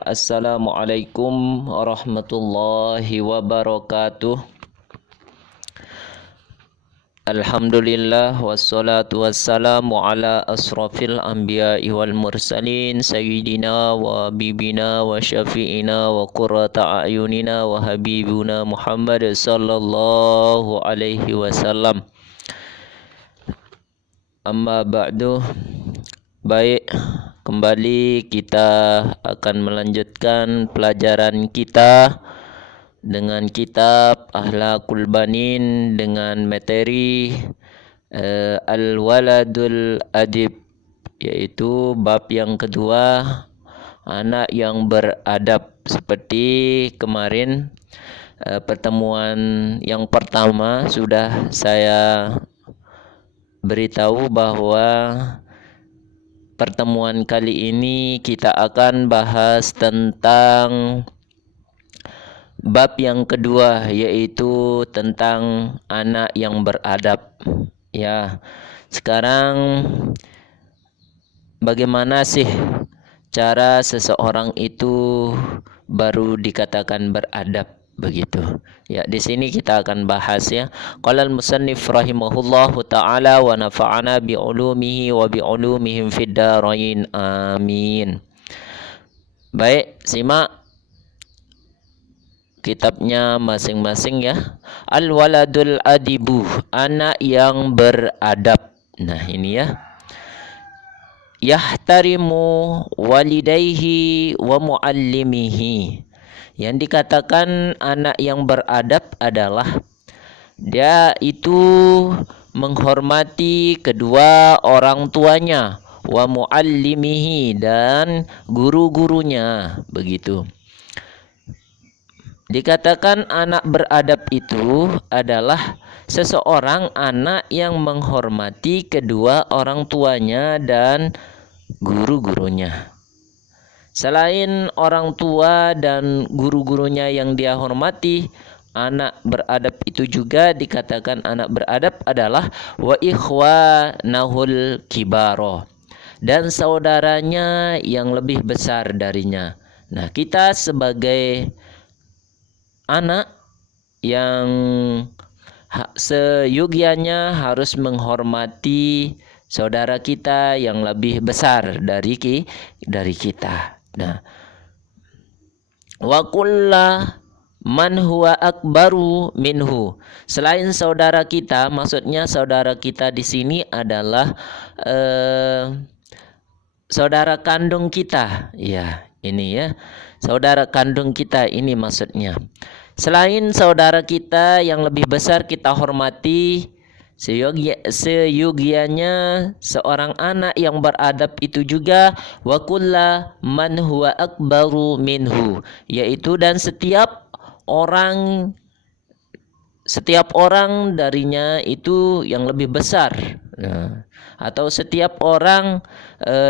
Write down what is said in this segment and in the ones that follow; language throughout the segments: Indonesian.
Assalamualaikum warahmatullahi wabarakatuh. Alhamdulillah wassalatu wassalamu ala asrafil anbiya'i wal mursalin sayyidina wa bibina wa syafi'ina wa qurrata a'yunina wa habibuna Muhammad sallallahu alaihi wasallam. Amma ba'du. Baik, kembali kita akan melanjutkan pelajaran kita dengan kitab Akhlaqul Banin dengan materi Al-Waladul Adib, yaitu bab yang kedua, anak yang beradab. Seperti kemarin pertemuan yang pertama sudah saya beritahu bahwa pertemuan kali ini kita akan bahas tentang bab yang kedua, yaitu tentang anak yang beradab. Ya, sekarang bagaimana sih cara seseorang itu baru dikatakan beradab? Begitu. Ya, di sini kita akan bahas ya. Qala al-musannif rahimahullahu taala wa nafa'ana bi ulumihi wa bi ulumihim fid dharain. Amin. Baik, simak kitabnya masing-masing ya. Al-waladul adibu, anak yang beradab. Nah, ini ya. Yahtarimu walidayhi wa muallimihi. Yang dikatakan anak yang beradab adalah dia itu menghormati kedua orang tuanya, wa muallimihi, dan guru-gurunya. Begitu. Dikatakan anak beradab itu adalah seseorang anak yang menghormati kedua orang tuanya dan guru-gurunya. Selain orang tua dan guru-gurunya yang dia hormati, anak beradab itu juga dikatakan anak beradab adalah wa ikhwanahul kibaro, dan saudaranya yang lebih besar darinya. Nah, kita sebagai anak yang seyogianya harus menghormati saudara kita yang lebih besar dari kita. Nah, wa kullu man huwa akbaru minhu. Selain saudara kita, maksudnya saudara kita di sini adalah saudara kandung kita. Ya, ini ya. Saudara kandung kita ini maksudnya. Selain saudara kita yang lebih besar kita hormati, seyogianya seorang anak yang beradab itu juga wa kulla man huwa akbaru minhu, yaitu dan setiap orang darinya itu yang lebih besar. Nah, atau setiap orang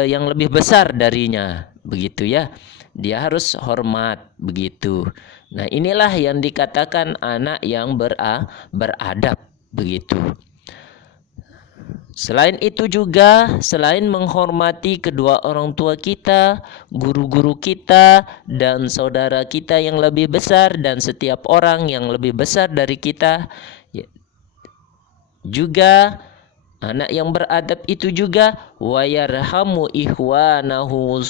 yang lebih besar darinya, begitu ya. Dia harus hormat, begitu. Nah, inilah yang dikatakan anak yang beradab, begitu. Selain itu juga, selain menghormati kedua orang tua kita, guru-guru kita, dan saudara kita yang lebih besar, dan setiap orang yang lebih besar dari kita, juga anak yang beradab itu juga wa yarhamu ikhwanahu,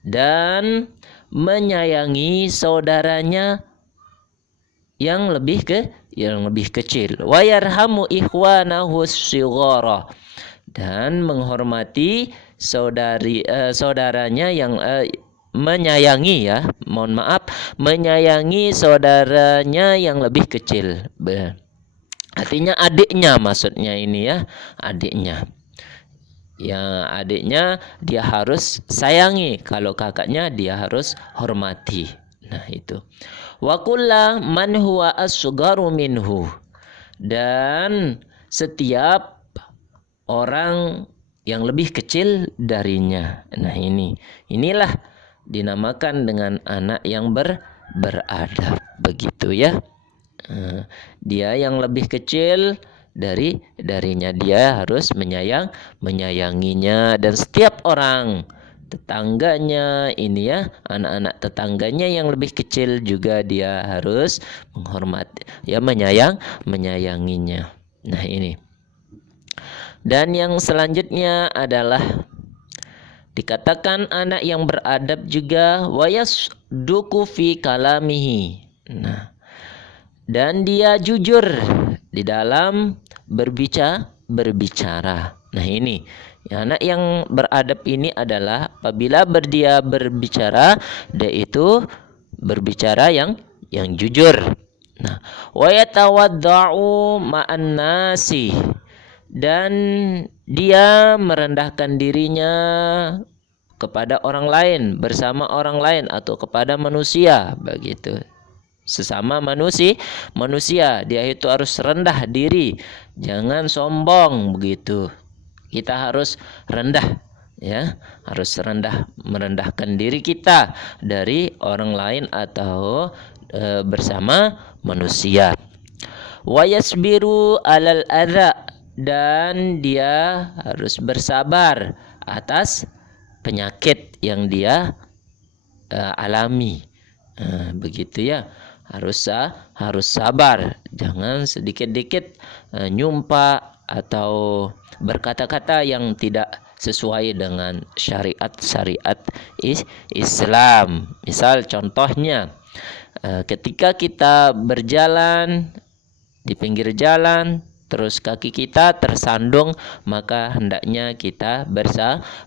dan menyayangi saudaranya yang lebih kecil. Wa yarhamu ikhwanahu shighara, dan menghormati saudaranya yang menyayangi menyayangi saudaranya yang lebih kecil. Artinya adiknya, maksudnya ini ya, adiknya. Yang adiknya dia harus sayangi, kalau kakaknya dia harus hormati. Nah, itu. Wa kullu man huwa asgharu minhu, dan setiap orang yang lebih kecil darinya. Nah, inilah dinamakan dengan anak yang beradab, begitu ya. Dia yang lebih kecil darinya, dia harus menyayanginya, dan setiap orang tetangganya ini ya, anak-anak tetangganya yang lebih kecil juga dia harus menghormati, ya menyayanginya. Nah ini. Dan yang selanjutnya adalah dikatakan anak yang beradab juga wayasduku fi kalamihi. Nah, dan dia jujur di dalam berbicara. Nah ini, ya, anak yang beradab ini adalah apabila dia berbicara, dia itu berbicara yang jujur. Nah, wa yatawadda'u ma'an nasi, dan dia merendahkan dirinya kepada orang lain, bersama orang lain atau kepada manusia, begitu. Sesama manusia dia itu harus rendah diri, jangan sombong, begitu. Kita harus rendah, ya, harus merendahkan diri kita dari orang lain atau bersama manusia. Wa yasbiru alal adza, dan dia harus bersabar atas penyakit yang dia alami. Begitu ya, harus sabar, jangan sedikit-dikit nyumpa atau berkata-kata yang tidak sesuai dengan syariat Islam. Misal contohnya, ketika kita berjalan di pinggir jalan, terus kaki kita tersandung, maka hendaknya kita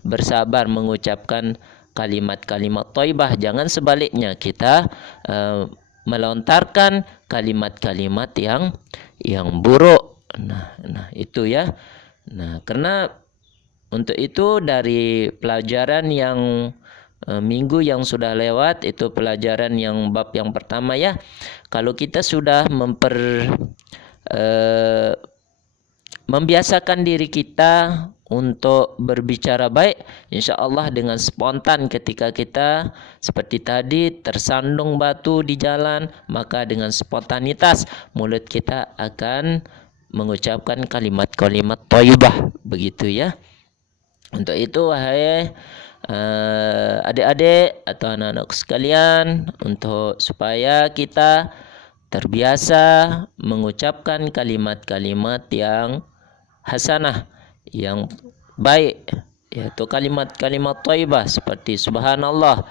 bersabar mengucapkan kalimat-kalimat thayyibah. Jangan sebaliknya kita melontarkan kalimat-kalimat yang buruk. Nah itu ya. Nah, karena untuk itu dari pelajaran yang minggu yang sudah lewat, itu pelajaran yang bab yang pertama ya. Kalau kita sudah membiasakan diri kita untuk berbicara baik, insya Allah dengan spontan ketika kita seperti tadi tersandung batu di jalan, maka dengan spontanitas mulut kita akan mengucapkan kalimat-kalimat thayyibah, begitu ya. Untuk itu wahai adik-adik atau anak-anak sekalian, untuk supaya kita terbiasa mengucapkan kalimat-kalimat yang hasanah, yang baik, yaitu kalimat-kalimat thayyibah seperti subhanallah,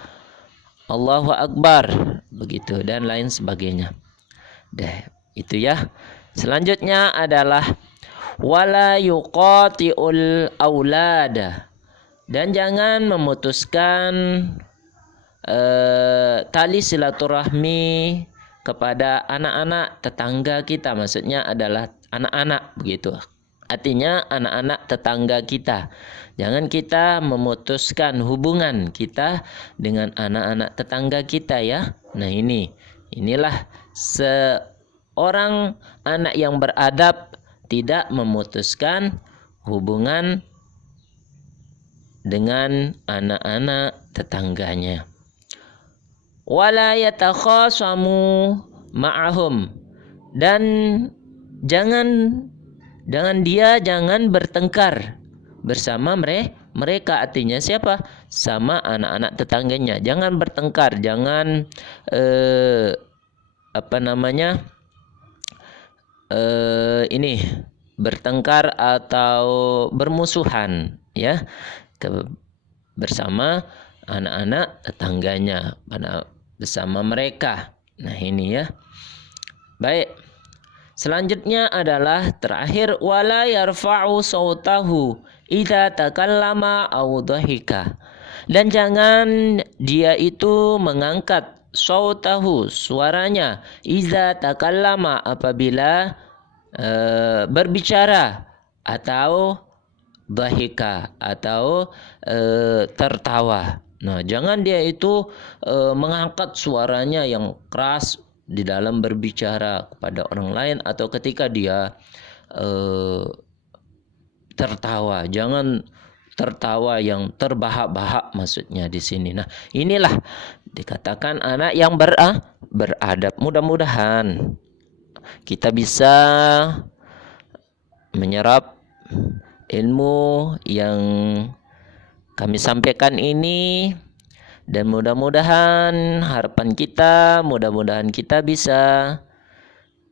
Allahu akbar, begitu dan lain sebagainya. Itu ya. Selanjutnya adalah wala yuqati'ul aulada, dan jangan memutuskan tali silaturahmi kepada anak-anak tetangga kita, maksudnya adalah anak-anak, begitu. Artinya anak-anak tetangga kita. Jangan kita memutuskan hubungan kita dengan anak-anak tetangga kita ya. Nah inilah seorang anak yang beradab, tidak memutuskan hubungan dengan anak-anak tetangganya. Wala yatakhasamu ma'ahum, dan jangan bertengkar bersama mereka. Artinya siapa? Sama anak-anak tetangganya. Jangan bertengkar, jangan bertengkar atau bermusuhan ya bersama anak-anak tetangganya, bersama mereka. Nah ini ya. Baik. Selanjutnya adalah terakhir, wala yarfa'u sautahu idza takallama aw dhahika, dan jangan dia itu mengangkat sautahu, suaranya, idza takallama, apabila berbicara, atau dhahika, atau tertawa. Nah, jangan dia itu mengangkat suaranya yang keras di dalam berbicara kepada orang lain, atau ketika dia tertawa. Jangan tertawa yang terbahak-bahak maksudnya di sini. Nah, inilah dikatakan anak yang beradab. Mudah-mudahan kita bisa menyerap ilmu yang kami sampaikan ini, dan mudah-mudahan mudah-mudahan kita bisa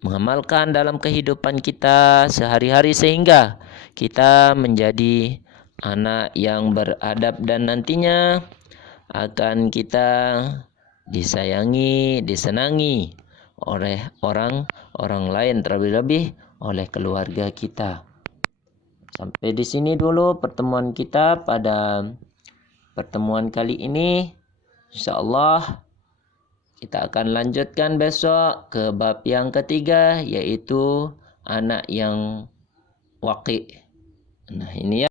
mengamalkan dalam kehidupan kita sehari-hari sehingga kita menjadi anak yang beradab dan nantinya akan kita disayangi, disenangi oleh orang lain, terlebih-lebih oleh keluarga kita. Sampai di sini dulu pertemuan kita pada pertemuan kali ini. Insyaallah kita akan lanjutkan besok ke bab yang ketiga, yaitu anak yang waqi. Nah, ini ya.